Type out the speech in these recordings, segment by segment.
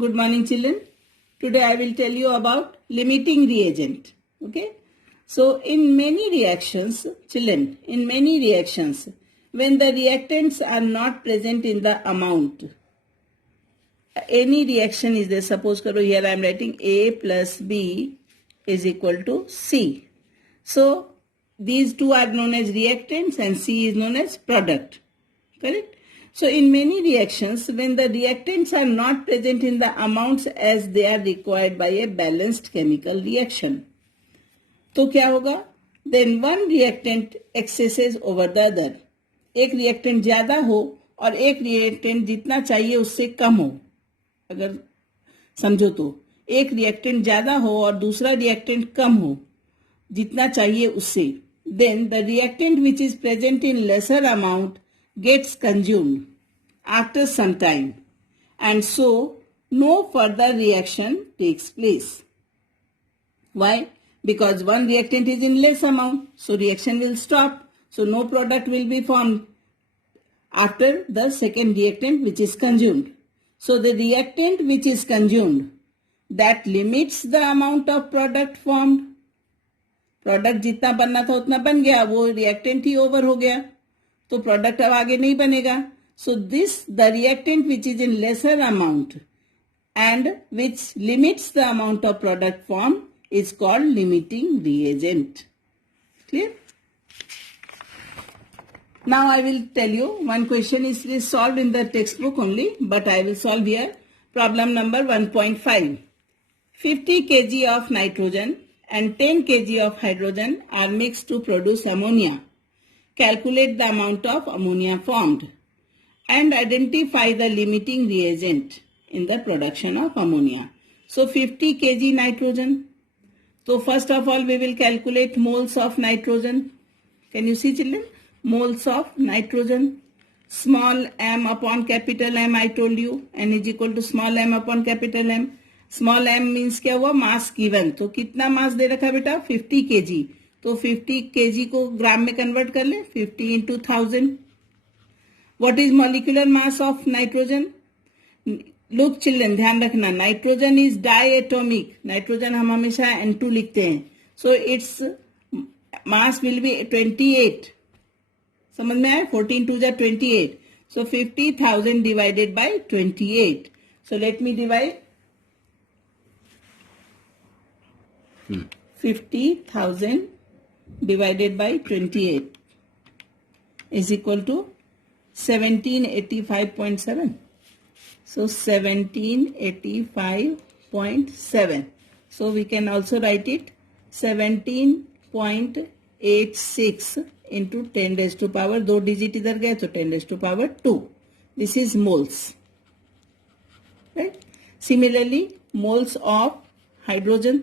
Good morning, children. Today I will tell you about limiting reagent. Okay. So in many reactions, children, in many reactions, when the reactants are not present in the amount, any reaction is there. Suppose karo here I am writing A plus B is equal to C. So these two are known as reactants and C is known as product. Correct? So in many reactions, when the reactants are not present in the amounts as they are required by a balanced chemical reaction, तो क्या होगा? Then one reactant excesses over the other. एक reactant ज्यादा हो और एक reactant जितना चाहिए उससे कम हो. अगर समझो तो एक reactant ज्यादा हो और दूसरा reactant कम हो जितना चाहिए उससे, then the reactant which is present in lesser amount gets consumed after some time, and so no further reaction takes place. Why? Because one reactant is in less amount, so reaction will stop, so no product will be formed after the second reactant which is consumed. So the reactant which is consumed, that limits the amount of product formed. Product जितना बनना था उतना बन गया, वो reactant ही over हो गया, तो प्रोडक्ट अब आगे नहीं बनेगा. So this the reactant which is in lesser amount and which limits the amount of product form is called limiting reagent. Clear? Now I will tell you one question is solved in the textbook only, but I will solve here. Problem number 1.5. 50 kg of nitrogen and 10 kg of hydrogen are mixed to produce ammonia. Calculate the amount of ammonia formed and identify the limiting reagent in the production of ammonia. So 50 kg nitrogen. So first of all, we will calculate moles of nitrogen. Can you see, children? Moles of nitrogen. Small m upon capital M, I told you. N is equal to small m upon capital M. Small m means क्या हुआ? Mass given. तो कितना mass दे रखा बेटा? 50 kg. तो 50 kg को ग्राम में convert कर ले. 50 into 1000. What is molecular mass of nitrogen? Look children, ध्यान रखना, नाइट्रोजन इज डायएटॉमिक. नाइट्रोजन हम हमेशा N2 लिखते हैं. So it's mass will be 28. समझ में आया? 14 2 जा 28. So 50,000 divided by 28. So let me divide 50,000 divided by 28 is equal to 1785.7. So 1785.7. So we can also write it 17.86 into 10 raised to power. 2 digit इधर गए तो 10 raised to power 2. This is moles. Right? Similarly, moles of hydrogen.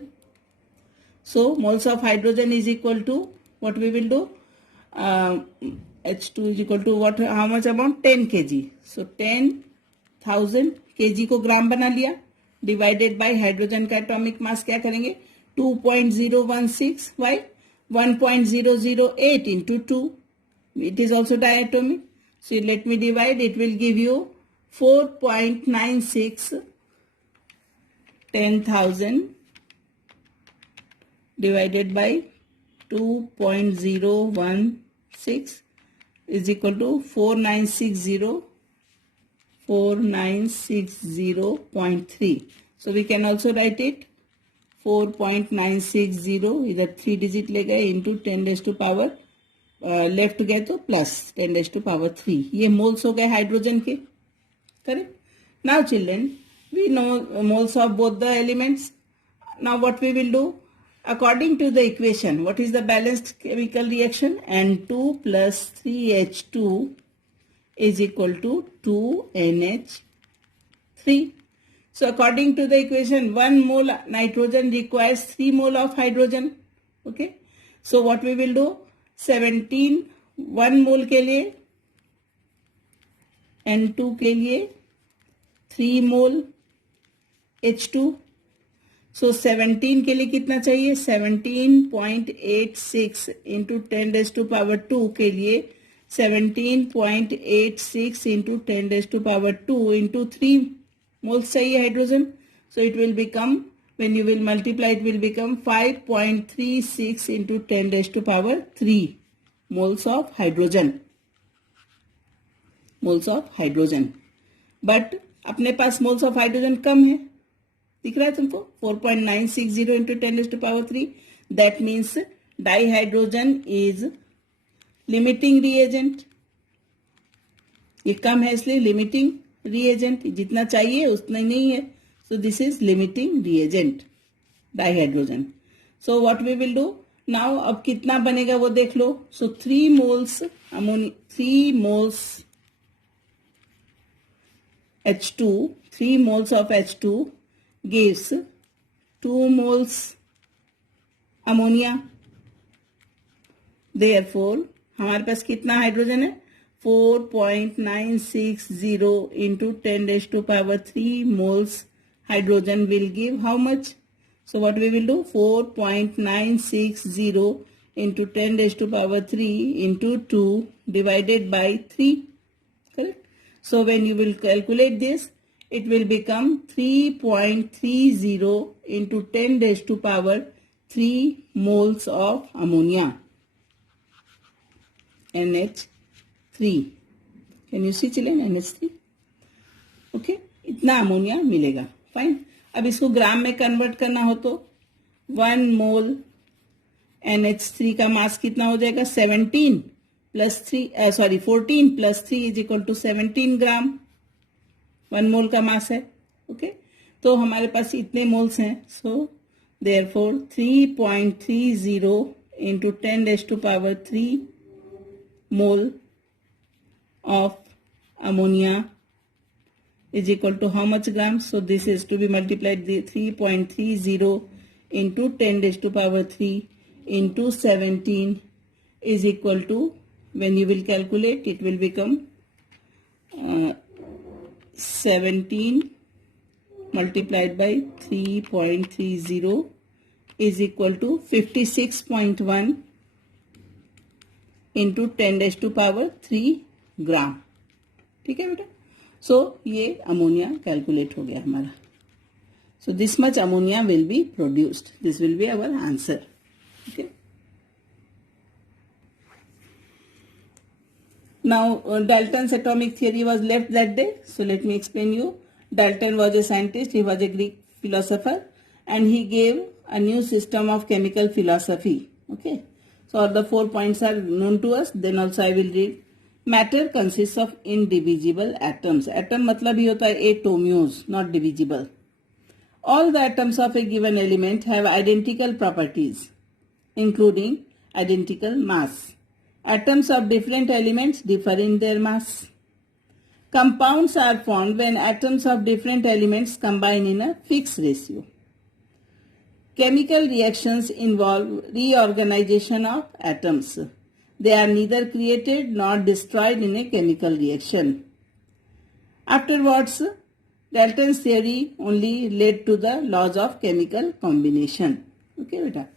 So moles of hydrogen is equal to what we will do? H2 is equal to what? How much amount? 10 kg. So 10,000 kg को gram बना लिया, divided by hydrogen का atomic mass क्या करेंगे? 2.016. Why 1.008 into 2. It is also diatomic. So let me divide. It will give you 4.96. 10,000 divided by 2.016 is equal to 4960.3. So we can also write it 4.960 इधर 3 digit ले गए into 10 raised to power left गए तो plus 10 raised to power 3. ये moles हो गए hydrogen के. Correct? Now children, we know moles of both the elements. Now what we will do? According to the equation, what is the balanced chemical reaction? N2 plus 3H2 is equal to 2NH3. So according to the equation, 1 mole nitrogen requires 3 mole of hydrogen. Okay. So what we will do? 1 mole के लिए, N2 के लिए 3 mole H2. So 17 के लिए कितना चाहिए? 17.86 into 10 raised to power 2 के लिए 17.86 into 10 raised to power 2 into 3 moles चाहिए hydrogen. So it will become, when you will multiply, it will become 5.36 into 10 raised to power 3 moles of hydrogen. Moles of hydrogen. But अपने पास moles of hydrogen कम है, दिख रहा है तुमको, 4.960 into 10 raised to power 3. That means dihydrogen is limiting reagent. ये कम है इसलिए limiting reagent, जितना चाहिए उतना ही नहीं है. So this is limiting reagent, dihydrogen. So what we will do now, अब कितना बनेगा वो देख लो. So 3 moles ammonia, 3 moles H2, 3 moles of H2 gives 2 moles ammonia. Therefore हमारे पास कितना हाइड्रोजन है, 4.960 into 10 raised to power 3 moles hydrogen will give how much? So what we will do, 4.960 into 10 raised to power 3 into 2 divided by 3. Correct? So when you will calculate this, it will become 3.30 into 10 raised to power 3 moles of ammonia, NH3. Can you see children, NH3? Okay, इतना ammonia मिलेगा. Fine. अब इसको ग्राम में convert करना हो तो 1 मोल NH3 का मास कितना हो जाएगा, 14 plus 3 is equal to 17 ग्राम 1 मोल का मास है. ओके, तो हमारे पास इतने मोल्स हैं. So therefore 3.30 into 10 raised to power 3 mole of ammonia is equal to how much grams? So this is to be multiplied, the 3.30 into 10 raised to power 3 into 17 is equal to, when you will calculate, it will become 17 multiplied by 3.30 is equal to 56.1 into 10 raised to power 3 ग्राम. ठीक है बेटा. सो ये ammonia calculate हो गया हमारा. So this much ammonia will be produced. This will be our answer. Okay. Now Dalton's atomic theory was left that day. So let me explain you. Dalton was a scientist. He was a Greek philosopher, and he gave a new system of chemical philosophy. Okay. So all the 4 points are known to us. Then also I will read. Matter consists of indivisible atoms. Atom मतलब ही होता है atomios, not divisible. All the atoms of a given element have identical properties, including identical mass. Atoms of different elements differ in their mass. Compounds are formed when atoms of different elements combine in a fixed ratio. Chemical reactions involve reorganization of atoms. They are neither created nor destroyed in a chemical reaction. Afterwards, Dalton's theory only led to the laws of chemical combination. Okay, beta.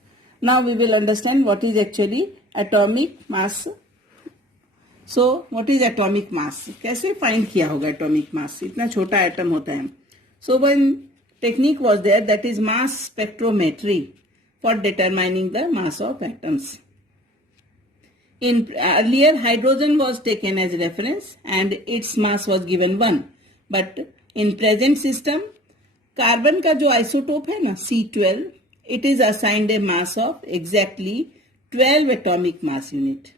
Now we will understand what is actually atomic mass. So, what is atomic mass? कैसे find किया होगा atomic mass? इतना छोटा atom होता है. So, one technique was there, that is mass spectrometry for determining the mass of atoms. In earlier, hydrogen was taken as reference and its mass was given 1. But in present system, carbon का जो isotope है ना, C12, it is assigned a mass of exactly 12 atomic mass unit.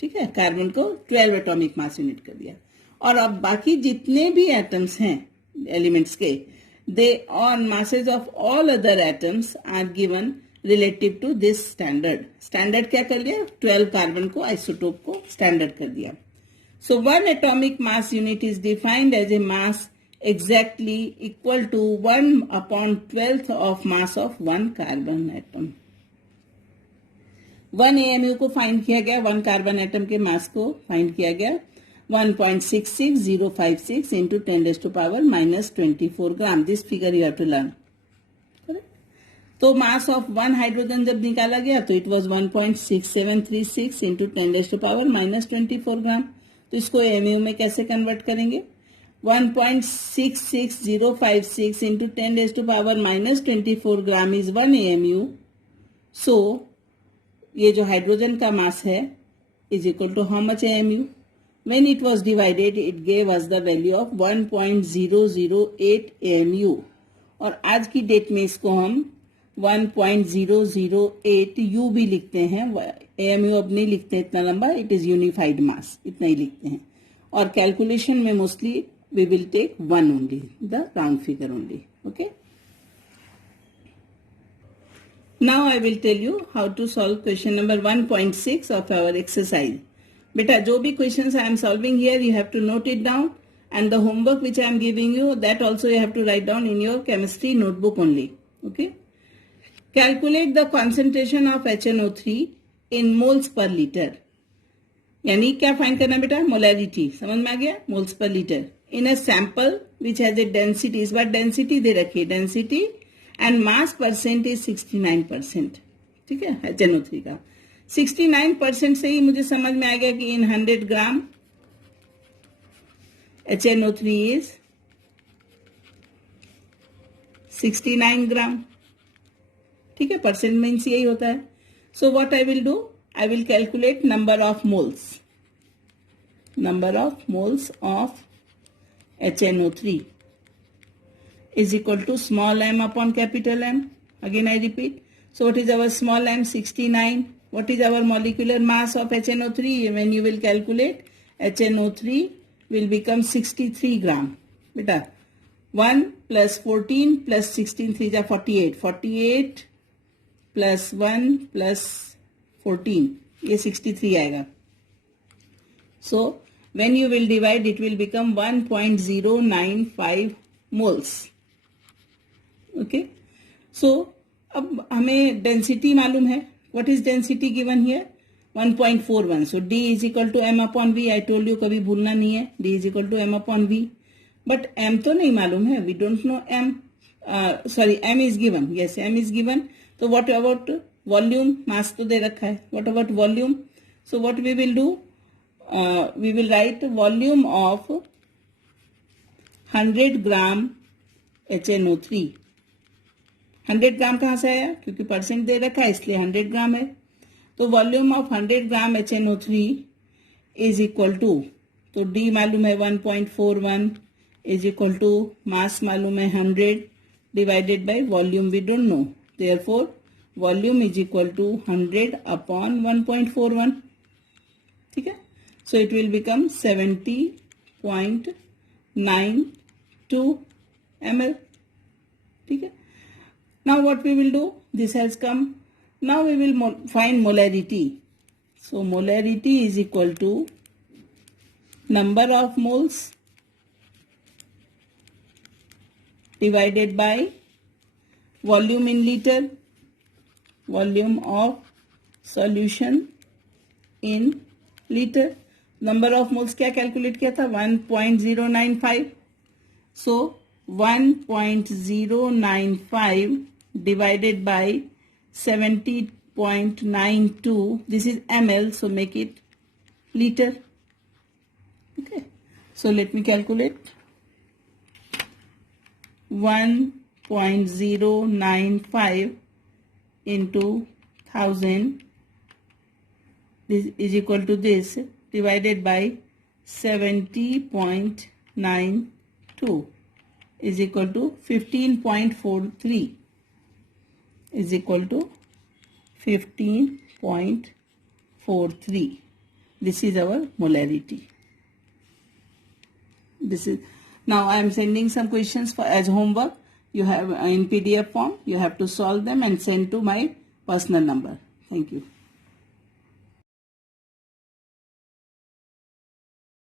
ठीक है, carbon को 12 atomic mass unit कर दिया. और अब बाकी जितने भी एटम्स हैं एलिमेंट्स के, they on masses of all other atoms are given relative to this standard. Standard क्या कर दिया, 12 कार्बन को, आइसोटोप को स्टैंडर्ड कर दिया. So 1 atomic mass unit is defined as a mass exactly equal to 1/12 of mass of 1 carbon atom. 1 AMU को find किया गया, 1 कार्बन एटम के मास को फाइंड किया गया 1.66056 into 10 raised to power minus 24 gram. This figure you have to learn. तो mass of 1 hydrogen जब निकाला गया तो it was 1.6736 into 10 raised to power minus 24 gram. तो इसको AMU में कैसे कन्वर्ट करेंगे, 1.66056 into 10 raised to power minus 24 gram is 1 AMU. So, ये जो हाइड्रोजन का मास है is equal to how much AMU? When it was divided, it gave us the value of 1.008 AMU. और आज की डेट में इसको हम 1.008 U भी लिखते हैं. AMU अब नहीं लिखते इतना लंबा, इट इज यूनिफाइड मास, इतना ही लिखते हैं. और कैलकुलेशन में mostly we will take 1 only, the round figure only. Okay. Now I will tell you how to solve question number 1.6 of our exercise. Beta, जो भी questions I am solving here, you have to note it down, and the homework which I am giving you, that also you have to write down in your chemistry notebook only. Okay. Calculate the concentration of HNO3 in moles per liter. यानी क्या find करना बेटा? Molarity. समझ में आ गया? Moles per litre. In a sample which has a density, इस बार density दे रखी है, density and mass percent is 69%. ठीक है, HNO3 का 69% से ही मुझे समझ में आ गया कि इन 100 ग्राम HNO3 इज 69 ग्राम. ठीक है, परसेंट मीन्स यही होता है. So what I will do, I will calculate number of moles of HNO3 is equal to small m upon capital M. Again I repeat. So what is our small m? 69. What is our molecular mass of HNO3? When you will calculate, HNO3 will become 63 gram. Beta, 1 plus 14 plus 16, 3 is 48. 48 plus 1 plus 14, ये 63 आएगा. So when you will divide, it will become 1.095 moles. Okay. So अब हमें density मालूम है. What is density given here? 1.41. So D is equal to M upon V. I told you कभी भूलना नहीं है. D is equal to M upon V. But M तो नहीं मालूम है. We don't know M. M is given. Yes, M is given. So what about volume? Mass तो दे रखा है. What about volume? So what we will do, we will write volume of 100 gram HNO3. 100 gram कहां से आया? क्योंकि percent दे रखा है इसलिए 100 ग्राम है. तो volume of 100 gram HNO3 is equal to, तो डी मालूम है 1.41 इज इक्वल टू मास मालूम है 100 divided by volume we don't know. Therefore volume is equal to 100 upon 1.41. ठीक है. So it will become 70.92 ml. ठीक है. Now what we will do, this has come. Now we will find molarity. So molarity is equal to number of moles divided by volume in liter, volume of solution in liter. Number of moles क्या calculate किया था? 1.095. So 1.095 divided by 70.92. This is ml, so make it liter. Okay. So let me calculate. 1.095 into 1000, this is equal to this, divided by 70.92 is equal to 15.43 is equal to 15.43. This is our molarity. This is, now I am sending some questions for as homework. You have in PDF form, you have to solve them and send to my personal number. Thank you.